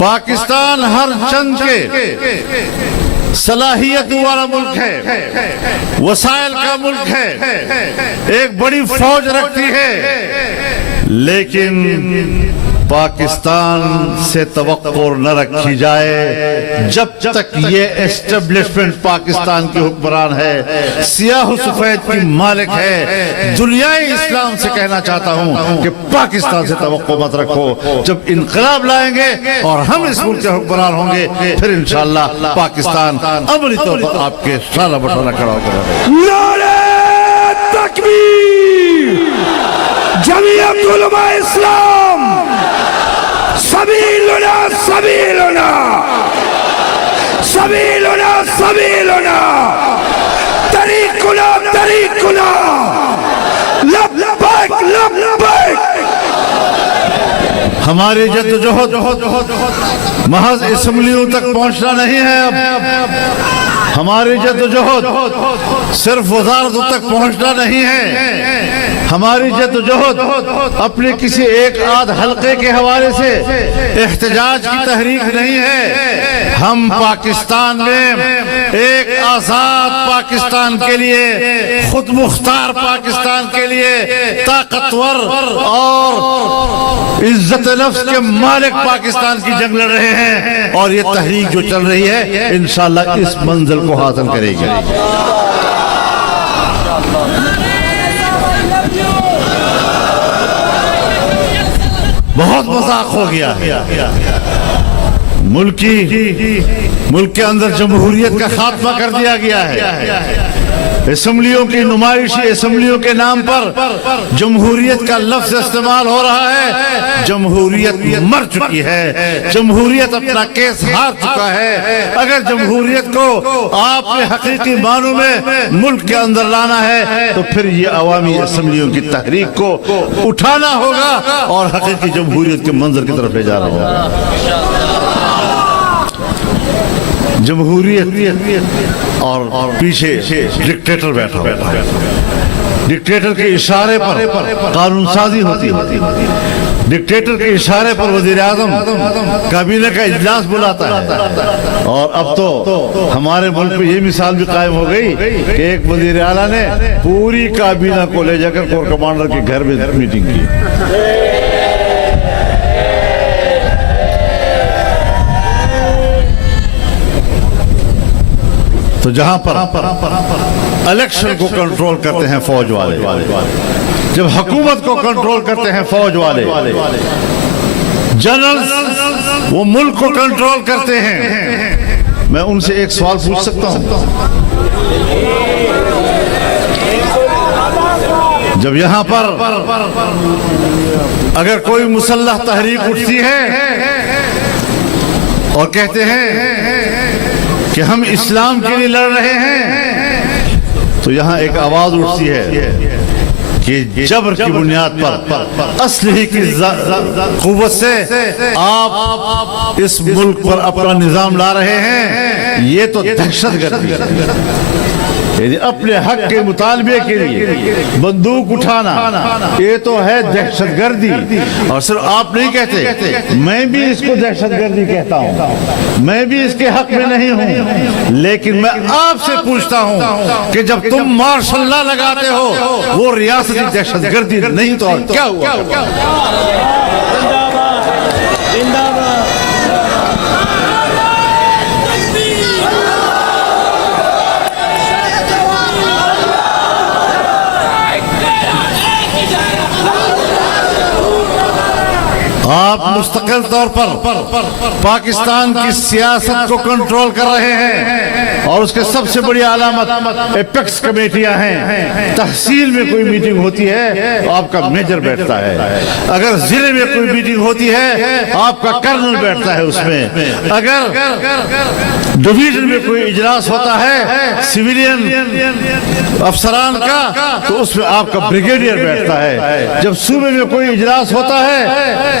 پاکستان ہر چند کے صلاحیت والا ملک ہے، وسائل کا ملک ہے، ایک بڑی فوج رکھتی ہے، لیکن پاکستان سے توقع نہ رکھی جائے جب تک یہ اسٹیبلشمنٹ پاکستان کی حکمران ہے، سیاہ و سفید کی مالک ہے۔ دنیائے اسلام سے کہنا چاہتا ہوں کہ پاکستان سے توقع مت رکھو۔ جب انقلاب لائیں گے اور ہم اس ملک کے حکمران ہوں گے، پھر انشاءاللہ پاکستان عملی طور پر آپ کے سالہ بٹھانا کھڑا ہو کر نعرہ تکبیر! جمعیت علماء اسلام سبیلنا سبیلنا سبیلنا سبیلنا طریقنا طریقنا لبیک لبیک۔ ہماری جدوجہد محض اسمبلیوں تک پہنچنا نہیں ہے، اب ہماری جدوجہد صرف وزارتوں تک پہنچنا نہیں ہے، ہماری جدوجہد اپنے کسی ایک آدھ حلقے کے حوالے سے احتجاج کی تحریک نہیں ہے۔ ہم پاکستان میں ایک آزاد پاکستان کے لیے، خود مختار پاکستان کے لیے، طاقتور اور عزت نفس کے مالک پاکستان کی جنگ لڑ رہے ہیں، اور یہ تحریک جو چل رہی ہے انشاءاللہ اس منزل کو حاصل کرے گی۔ بہت مذاق ہو گیا ہے، ملک کے اندر جمہوریت کا خاتمہ کر دیا گیا ہے، اسمبلیوں کی نمائشی اسمبلیوں کے نام پر جمہوریت کا لفظ استعمال ہو رہا ہے۔ جمہوریت مر چکی ہے، جمہوریت اپنا کیس ہار چکا ہے۔ اگر جمہوریت کو آپ نے حقیقی معنوں میں ملک کے اندر لانا ہے تو پھر یہ عوامی اسمبلیوں کی تحریک کو اٹھانا ہوگا اور حقیقی جمہوریت کے منظر کی طرف لے جانا ہوگا۔ جمہوریت اور پیچھے ڈکٹیٹر بیٹھا ہوتا ہے، ڈکٹیٹر کے اشارے پر قانون سازی ہوتی ہے، ڈکٹیٹر کے اشارے پر وزیر اعظم کابینہ کا اجلاس بلاتا ہے۔ اور اب تو ہمارے ملک میں یہ مثال بھی قائم ہو گئی کہ ایک وزیر اعلیٰ نے پوری کابینہ کو لے جا کر کور کمانڈر کے گھر میں میٹنگ کی۔ تو جہاں پر الیکشن کو کنٹرول کرتے ہیں فوج والے، جب حکومت کو کنٹرول کرتے ہیں فوج والے، جنرلز وہ ملک کو کنٹرول کرتے ہیں، میں ان سے ایک سوال پوچھ سکتا ہوں؟ جب یہاں پر اگر کوئی مسلح تحریک اٹھتی ہے اور کہتے ہیں کہ ہم اسلام کے لیے لڑ رہے ہیں، تو یہاں ایک آواز اٹھتی ہے کہ جبر کی بنیاد پر اسلحے کی قوت سے آپ اس ملک پر اپنا نظام لا رہے ہیں، یہ تو دہشت گردی ہے۔ یعنی اپنے حق کے مطالبے کے لیے بندوق اٹھانا یہ تو ہے دہشت گردی۔ اور صرف آپ نہیں کہتے، میں بھی اس کو دہشت گردی کہتا ہوں، میں بھی اس کے حق میں نہیں ہوں، لیکن میں آپ سے پوچھتا ہوں کہ جب تم مارشل لا لگاتے ہو وہ ریاستی دہشت گردی نہیں تو اور کیا ہوا؟ آپ مستقل طور پر پاکستان کی سیاست کو کنٹرول کر رہے ہیں، اور اس کے سب سے بڑی علامت ایپیکس کمیٹیاں ہیں۔ تحصیل میں کوئی میٹنگ ہوتی ہے تو آپ کا میجر بیٹھتا ہے، اگر ضلع میں کوئی میٹنگ ہوتی ہے آپ کا کرنل بیٹھتا ہے اس میں، اگر ڈویژن میں کوئی اجلاس ہوتا ہے سویلین افسران کا تو اس میں آپ کا بریگیڈیئر بیٹھتا ہے، جب صوبے میں کوئی اجلاس ہوتا ہے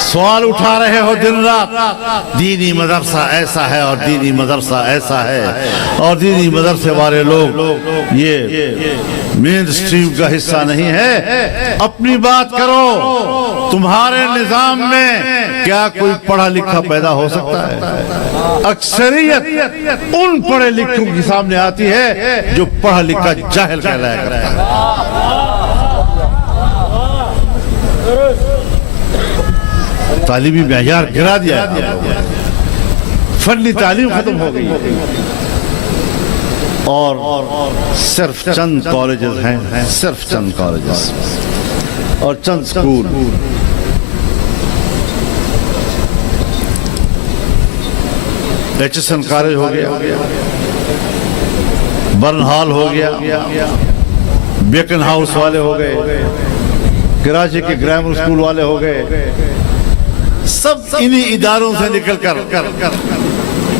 سوال اٹھا رہے ہو دن رات، دینی مدرسہ ایسا ہے اور دینی مدرسہ ایسا ہے، اور دینی مدرسے والے لوگ یہ مین اسٹریم کا حصہ نہیں ہے، اپنی بات کرو، تمہارے نظام میں کیا کوئی پڑھا لکھا پیدا ہو سکتا ہے؟ اکثریت ان پڑھے لکھوں کے سامنے آتی ہے جو پڑھا لکھا جاہل کہلایا کرتا ہے۔ تعلیمی معیار گرا دیا ہے، فنی تعلیم ختم ہو گئی، اور صرف چند کالجز ہیں، صرف چند کالجز اور چند school. H S N college ہو گیا، برن ہال ہو گیا، بیکن ہاؤس والے ہو گئے، کراچی کے گرامر سکول والے ہو گئے، سب انہی اداروں سے نکل کر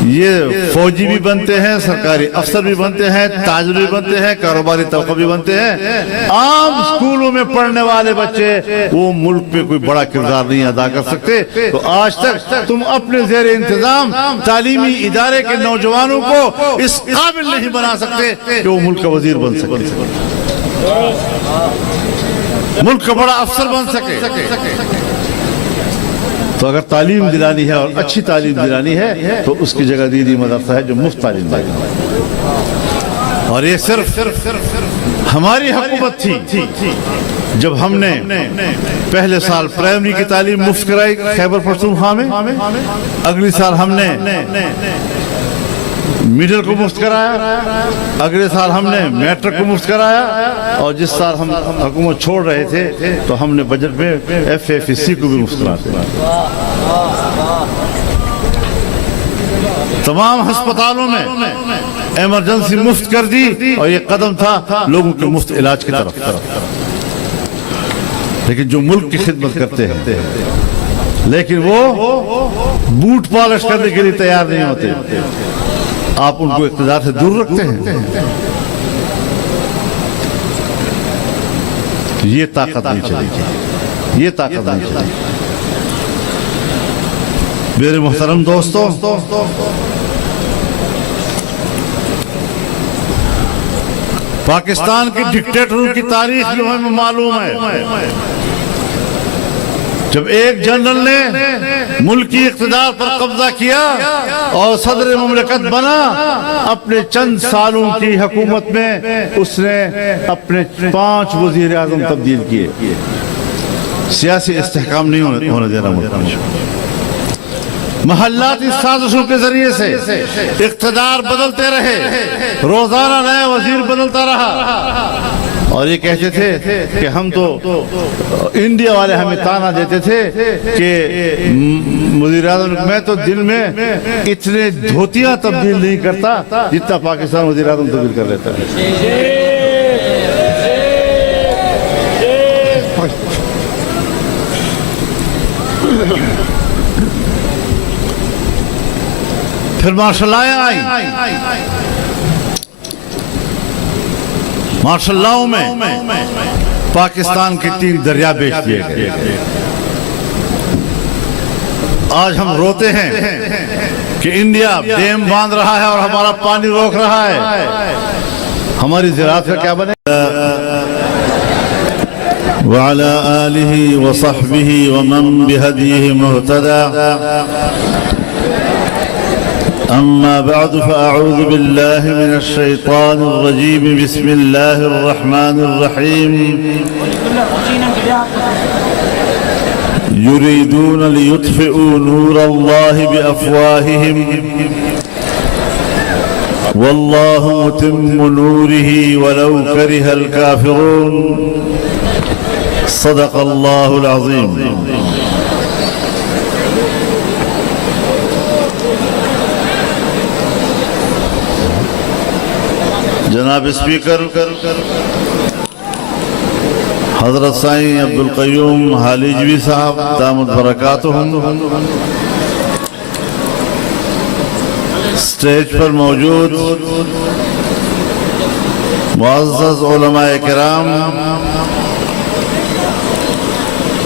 یہ فوجی بھی بنتے ہیں، سرکاری افسر بھی بنتے ہیں، تاجر بھی بنتے ہیں، کاروباری طبقہ بھی بنتے ہیں۔ عام سکولوں میں پڑھنے والے بچے وہ ملک پہ کوئی بڑا کردار نہیں ادا کر سکتے، تو آج تک تم اپنے زیر انتظام تعلیمی ادارے کے نوجوانوں کو اس قابل نہیں بنا سکتے کہ وہ ملک کا وزیر بن سکے، ملک کا بڑا افسر بن سکے۔ تو اگر تعلیم دلانی ہے اور اچھی تعلیم دلانی ہے تو اس کی جگہ دینی مدرسہ ہے جو مفت تعلیم دے گا۔ اور یہ صرف ہماری حکومت تھی جب ہم نے پہلے سال پرائمری کی تعلیم مفت کرائی خیبر پختونخوا میں، اگلی سال ہم نے میڈل کو مفت کرایا، اگلے سال ہم نے میٹرک کو مفت کرایا، اور جس سال ہم حکومت چھوڑ رہے تھے تو ہم نے بجٹ میں ایف ایف سی کو بھی مفت کراتے ہیں۔ تمام ہسپتالوں میں ایمرجنسی مفت کر دی، اور یہ قدم تھا لوگوں کے مفت علاج کی طرف۔ لیکن جو ملک کی خدمت کرتے ہیں لیکن وہ بوٹ پالش کرنے کے لیے تیار نہیں ہوتے، آپ ان کو اقتدار سے دور رکھتے ہیں۔ یہ طاقت نہیں چلے گی، یہ طاقت نہیں چلے گی۔ میرے محترم دوستو، پاکستان کے ڈکٹیٹروں کی تاریخ جو ہمیں معلوم ہے، جب ایک جنرل نے ملکی اقتدار پر قبضہ کیا اور صدر مملکت بنا، اپنے چند سالوں کی حکومت میں اس نے اپنے 5 وزیر اعظم تبدیل کیے۔ سیاسی استحکام نہیں ہونے دینا ملک میں، محلاتی سازشوں کے ذریعے سے اقتدار بدلتے رہے، روزانہ نیا وزیر بدلتا رہا، اور یہ کہتے تھے کہ ہم تو انڈیا والے ہمیں تانا دیتے تھے کہ وزیر اعظم، میں تو دن میں اتنے دھوتیاں تبدیل نہیں کرتا جتنا پاکستان وزیر اعظم تبدیل کر لیتا ہے۔ پھر مارشل لاء آئی، مارشل لاء میں پاکستان کے 3 دریا بیچ دیے گئے۔ آج ہم روتے ہیں کہ انڈیا ڈیم باندھ رہا ہے اور ہمارا پانی روک رہا ہے، ہماری زراعت کا کیا بنے؟ وعلى آله وصحبه ومن بهديه مهتدى، أما بعد، فأعوذ بالله من الشيطان الرجيم، بسم الله الرحمن الرحيم، يريدون ليطفئوا نور الله بأفواههم والله متم نوره ولو كره الكافرون، صدق الله العظيم۔ جناب اسپیکر حضرت سائیں عبدالقیوم حالیجوی صاحب دامت برکاتہم، سٹیج پر موجود معزز علماء کرام،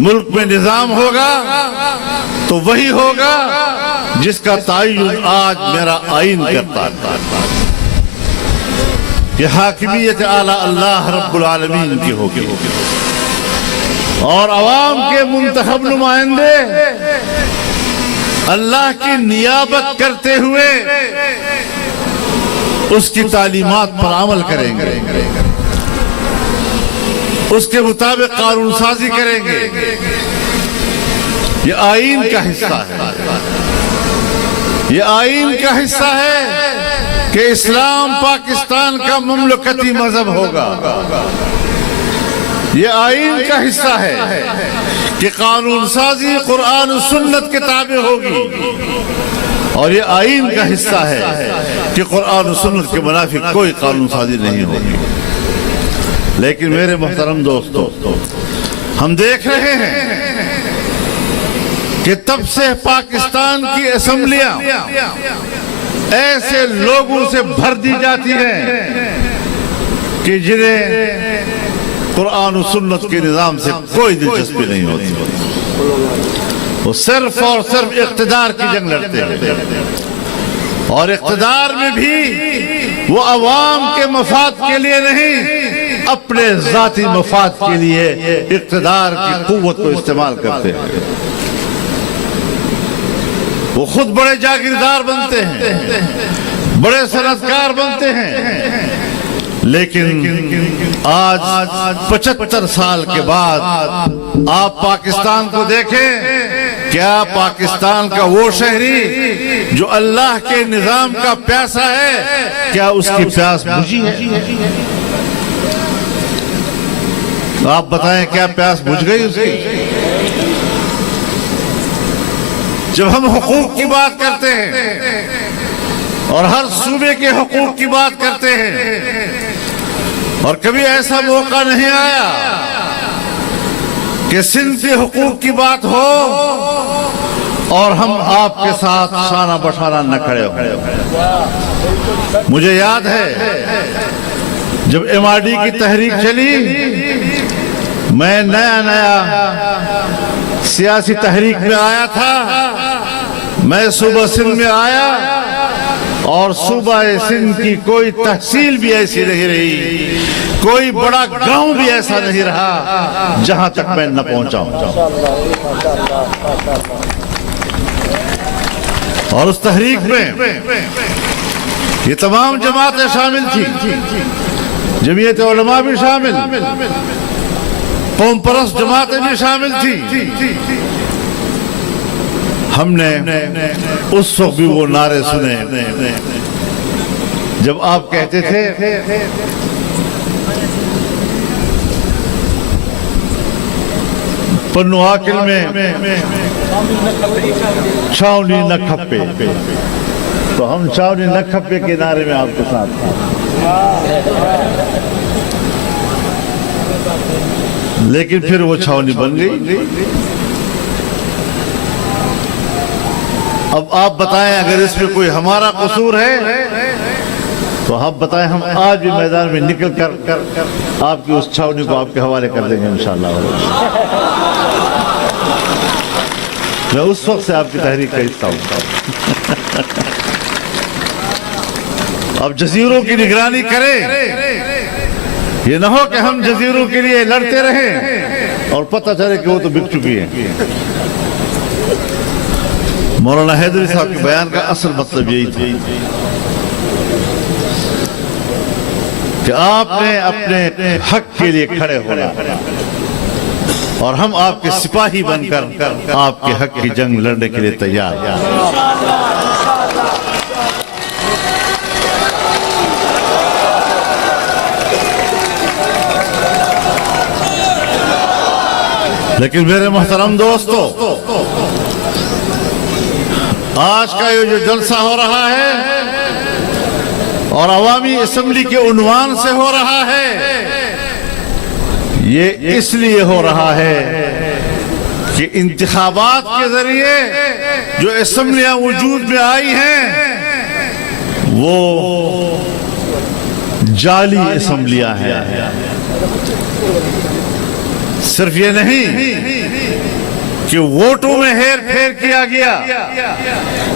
ملک میں نظام ہوگا تو وہی ہوگا جس کا تعین آج میرا آئین کرتا ہے کہ حاکمیت اعلی اللہ رب العالمین کی ہوگی، اور عوام کے منتخب نمائندے اللہ کی نیابت کرتے ہوئے اس کی تعلیمات پر عمل کریں گے، اس کے مطابق قانون سازی کریں گے۔ یہ آئین کا حصہ ہے، یہ آئین کا حصہ ہے کہ اسلام پاکستان کا مملکتی مذہب ہوگا۔ یہ آئین کا حصہ ہے کہ قانون سازی قرآن و سنت کے تابع ہوگی، اور یہ آئین کا حصہ ہے کہ قرآن و سنت کے منافق کوئی قانون سازی نہیں ہوگی۔ لیکن میرے محترم دوستو، ہم دیکھ رہے ہیں کہ تب سے پاکستان کی اسمبلیاں ایسے لوگوں سے بھر دی جاتی ہیں کہ جنہیں قرآن و سنت کے نظام سے کوئی دلچسپی نہیں ہوتی، وہ صرف اور صرف اقتدار کی جنگ لڑتے ہیں، اور اقتدار میں بھی وہ عوام کے مفاد کے لیے نہیں، اپنے ذاتی مفاد کے لیے اقتدار کی قوت کو استعمال کرتے ہیں۔ وہ خود بڑے جاگیردار بنتے ہیں، بڑے صنعتکار بنتے ہیں، لیکن آج 75 سال کے بعد آپ پاکستان کو دیکھیں، کیا پاکستان کا وہ شہری جو اللہ کے نظام کا پیاسا ہے، کیا اس کی پیاس بجھی ہے؟ آپ بتائیں، کیا پیاس بجھ گئی اس کی؟ جب ہم حقوق کی بات کرتے ہیں اور ہر صوبے کے حقوق کی بات کرتے ہیں، اور کبھی ایسا موقع نہیں آیا کہ سندھ کے حقوق کی بات ہو اور ہم آپ کے ساتھ شانہ بشانہ نہ کھڑے ہوں۔ مجھے یاد ہے جب MRD کی تحریک چلی، میں نیا سیاسی تحریک میں آیا تھا، میں صوبہ سندھ میں آیا، اور صوبہ سندھ کی کوئی تحصیل بھی ایسی نہیں رہی، کوئی بڑا گاؤں بھی ایسا نہیں رہا جہاں تک میں نہ پہنچا ہوں۔ اور اس تحریک میں یہ تمام جماعتیں شامل تھی، جمعیت علماء بھی شامل، قوم پرست جماعتیں بھی شامل تھی۔ ہم نے اس وقت بھی وہ نعرے سنے جب آپ کہتے تھے پنو آکل میں چھاؤنی نہ کھپے، تو ہم چھاؤنی نہ کھپے کے نعرے میں آپ کے ساتھ تھے، لیکن پھر وہ چھاؤنی بن گئی۔ اب آپ بتائیں، اگر اس میں کوئی ہمارا قصور ہے تو آپ بتائیں، ہم آج بھی میدان میں نکل کر آپ کی اس چھاؤنی کو آپ کے حوالے کر دیں گے انشاءاللہ۔ میں اس وقت سے آپ کی تحریک کا حصہ ہوں۔ اب جزیروں کی نگرانی کریں، یہ نہ ہو کہ ہم جزیروں کے لیے لڑتے رہیں اور پتہ چلے کہ وہ تو بک چکی ہیں۔ مولانا حیدری صاحب کے بیان کا اصل مطلب یہی تھا کہ آپ نے اپنے حق کے لیے کھڑے ہونا، اور ہم آپ کے سپاہی بن کر آپ کے حق کی جنگ لڑنے کے لیے تیار ہیں۔ لیکن میرے محترم دوستو، آج کا یہ جو جلسہ ہو رہا ہے اور عوامی اسمبلی کے عنوان سے ہو رہا ہے، یہ اس لیے ہو رہا ہے کہ انتخابات کے ذریعے جو اسمبلیاں وجود میں آئی ہیں وہ جعلی اسمبلیاں ہیں۔ صرف یہ نہیں کہ ووٹوں میں ہیر پھیر کیا گیا،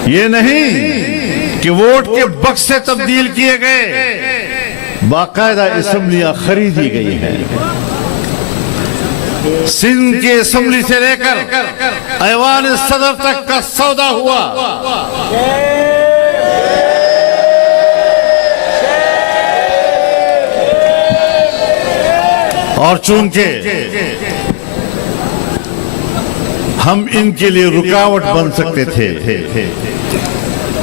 یہ نہیں کہ ووٹ کے بکسے تبدیل کیے گئے، باقاعدہ اسمبلیاں خریدی گئی ہیں۔ سندھ کی اسمبلی سے لے کر ایوان صدر تک کا سودا ہوا۔ اور چونکہ ہم ان کے لیے رکاوٹ بن سکتے تھے،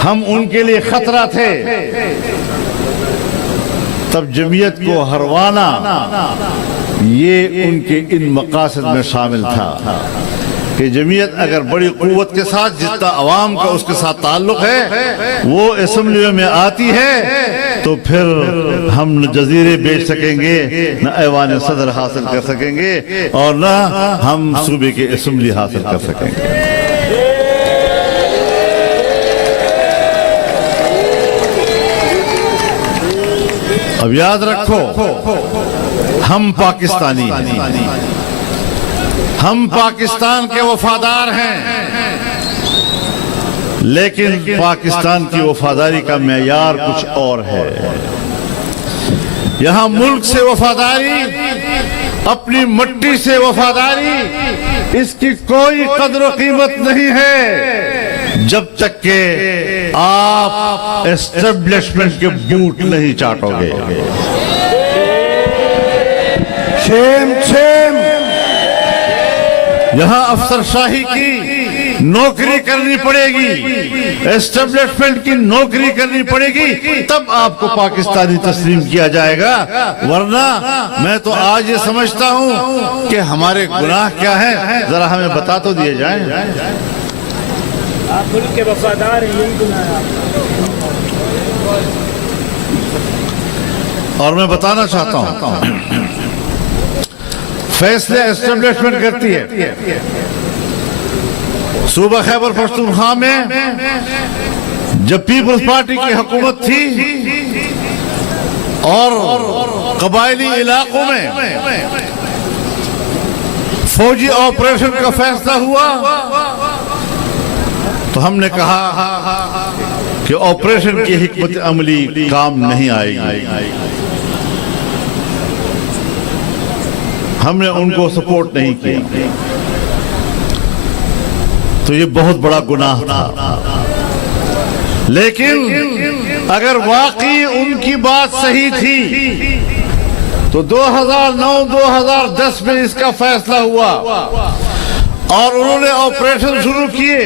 ہم ان کے لیے خطرہ تھے، تب جمعیت کو ہروانا یہ ان کے ان مقاصد میں شامل تھا کہ جمعیت اگر بڑی قوت کے ساتھ، جتنا عوام کا اس کے ساتھ تعلق ہے، وہ اسمبلیوں میں آتی ہے تو پھر ہم نہ جزیرے بیچ سکیں گے، نہ ایوان صدر حاصل کر سکیں گے، اور نہ ہم صوبے کی اسمبلی حاصل کر سکیں گے۔ اب یاد رکھو، ہم پاکستانی ہیں، ہم پاکستان کے وفادار ہیں، لیکن پاکستان کی وفاداری کا معیار کچھ اور ہے۔ یہاں ملک سے وفاداری، اپنی مٹی سے وفاداری، اس کی کوئی قدر و قیمت نہیں ہے جب تک کہ آپ اسٹیبلشمنٹ کے بوٹ نہیں چاٹو گے۔ شیم شیم، یہاں افسر شاہی کی نوکری کرنی پڑے گی، اسٹیبلشمنٹ کی نوکری کرنی پڑے گی، تب آپ کو پاکستانی تسلیم کیا جائے گا، ورنہ میں تو آج یہ سمجھتا ہوں کہ ہمارے گناہ کیا ہیں، ذرا ہمیں بتا تو دیے جائیں۔ آپ ملک کے وفادار ہیں، یہی گناہ ہے۔ اور میں بتانا چاہتا ہوں، فیصلے اسٹیبلشمنٹ کرتی ہے۔ صوبہ خیبر پختونخوا میں جب پیپلز پارٹی کی حکومت تھی اور قبائلی علاقوں میں فوجی آپریشن کا فیصلہ ہوا تو ہم نے کہا کہ آپریشن کی حکمت عملی کام نہیں آئے گی، ہم نے ان کو سپورٹ نہیں کیا، تو یہ بہت بڑا گناہ تھا۔ لیکن اگر واقعی ان کی بات صحیح تھی تو 2009-2010 میں اس کا فیصلہ ہوا اور انہوں نے آپریشن شروع کیے،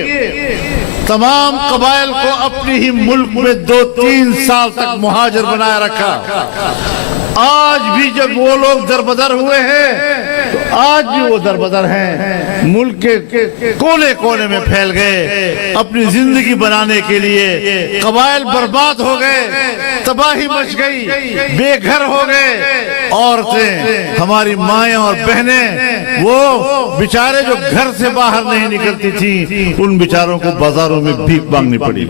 تمام قبائل کو اپنی ہی ملک میں 2-3 سال تک مہاجر بنائے رکھا۔ آج بھی جب وہ لوگ دربدر ہوئے ہیں تو آج بھی وہ دربدر ہیں، ملک کے کونے کونے میں پھیل گئے، اپنی زندگی بنانے کے لیے قبائل برباد ہو گئے، تباہی مچ گئی، بے گھر ہو گئے۔ عورتیں، ہماری مائیں اور بہنیں، وہ بیچارے جو گھر سے باہر نہیں نکلتی تھیں، ان بیچاروں کو بازاروں میں بھیک مانگنی پڑی۔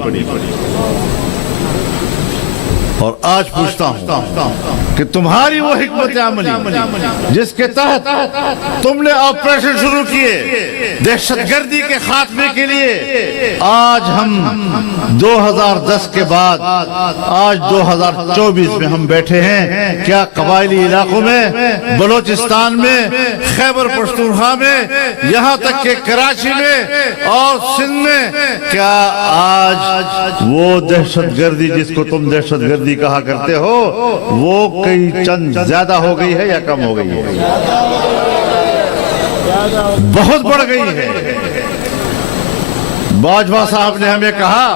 اور آج پوچھتا ہوں کہ تمہاری وہ حکمت عملی جس کے تحت تم نے آپریشن شروع کیے دہشت گردی کے خاتمے کے لیے، آج ہم 2010 کے بعد آج 2024 میں ہم بیٹھے ہیں، کیا قبائلی علاقوں میں، بلوچستان میں، خیبر پختونخوا میں، یہاں تک کہ کراچی میں اور سندھ میں، کیا آج وہ دہشت گردی جس کو تم دہشت گردی کہا کرتے ہو وہ کئی چند زیادہ ہو گئی ہے یا کم ہو گئی ہے؟ بہت بڑھ گئی ہے۔ باجوہ صاحب نے ہمیں کہا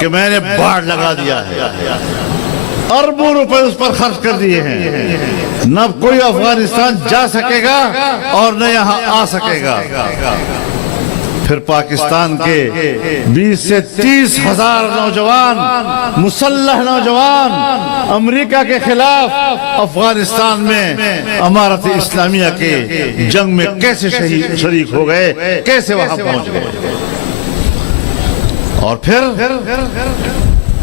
کہ میں نے باڑ لگا دیا ہے، اربوں روپے اس پر خرچ کر دیے ہیں، نہ کوئی افغانستان جا سکے گا اور نہ یہاں آ سکے گا۔ پھر پاکستان کے 20 سے 30 ہزار نوجوان، مسلح نوجوان، امریکہ کے خلاف افغانستان میں امارت اسلامیہ کے جنگ میں کیسے شریک ہو گئے، کیسے وہاں پہنچ گئے۔ اور پھر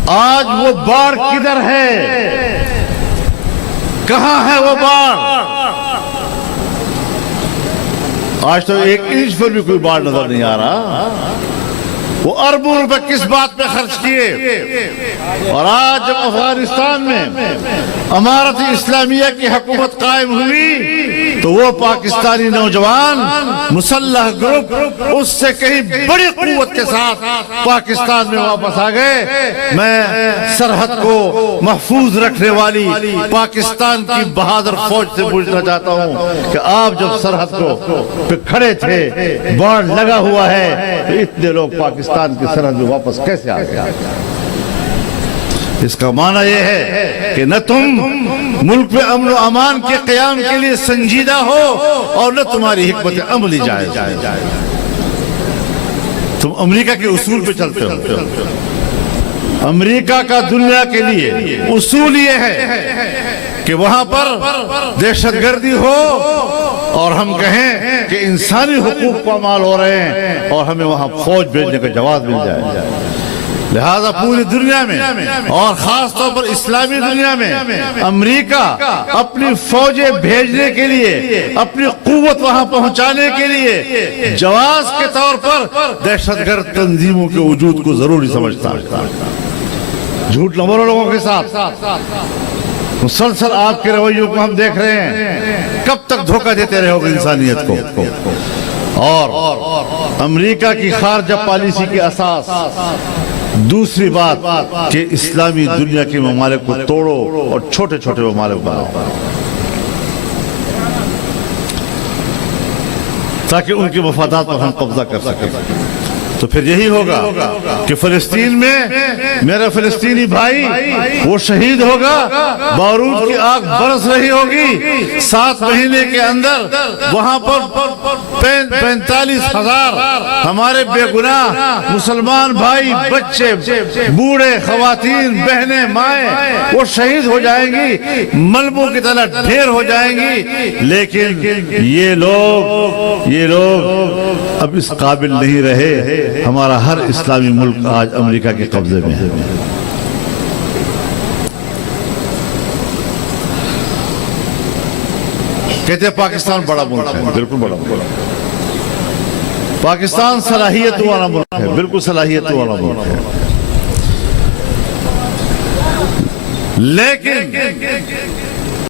آج وہ باڑ کدھر ہے؟ کہاں ہے وہ باڑ؟ آج تو 1 انچ پر بھی کوئی باڑ نظر نہیں آ رہا. وہ اربوں روپے کس بات پہ خرچ کیے. اور آج جب افغانستان میں امارت اسلامیہ کی حکومت قائم ہوئی تو وہ پاکستانی نوجوان مسلح گروپ اس سے کہیں بڑی قوت کے ساتھ پاکستان میں واپس آ گئے. میں سرحد کو محفوظ رکھنے والی پاکستان کی بہادر فوج سے پوچھنا چاہتا ہوں کہ آپ جب سرحد کو پہ کھڑے تھے, باڑ لگا ہوا ہے, تو اتنے لوگ پاکستان کی سرحد میں واپس کیسے آ گئے؟ اس کا معنی یہ ہے کہ نہ تم ملک میں امن و امان کے قیام کے لیے سنجیدہ ہو اور نہ تمہاری حکمت عملی جائز. تم امریکہ کے اصول پہ چلتے ہو. امریکہ کا دنیا کے لیے اصول یہ ہے کہ وہاں پر دہشت گردی ہو اور ہم کہیں کہ انسانی حقوق پامال ہو رہے ہیں اور ہمیں وہاں فوج بھیجنے کا جواز مل جائے. لہذا پوری دنیا میں اور خاص طور پر اسلامی دنیا میں امریکہ اپنی فوجیں بھیجنے کے لیے, اپنی قوت وہاں پہنچانے کے لیے جواز کے طور پر دہشت گرد تنظیموں کے وجود کو ضروری سمجھتا ہے. جھوٹ نہ بولو لوگوں کے ساتھ. مسلسل آپ کے رویوں کو ہم دیکھ رہے ہیں. کب تک دھوکہ دیتے رہو گے انسانیت کو؟ اور امریکہ کی خارجہ پالیسی کی اساس دوسری بات کہ اسلامی دنیا کے ممالک کو توڑو اور چھوٹے چھوٹے ممالک بناؤ تاکہ ان کے مفادات پر ہم قبضہ کر سکیں. تو پھر یہی ہوگا کہ فلسطین میں میرا فلسطینی بھائی وہ شہید ہوگا, بارود کی آگ برس رہی ہوگی, 7 مہینے کے اندر وہاں پر 45,000 ہمارے بے گناہ مسلمان بھائی, بچے, بوڑھے, خواتین, بہنیں, مائیں وہ شہید ہو جائیں گی, ملبوں کی طرح ڈھیر ہو جائیں گی. لیکن یہ لوگ اب اس قابل نہیں رہے. ہمارا ہر اسلامی ملک آج امریکہ کے قبضے میں ہے. کہتے ہیں پاکستان بڑا ملک ہے. بالکل بڑا ملک ہے. پاکستان صلاحیت والا ملک ہے. بالکل صلاحیت والا ملک ہے. لیکن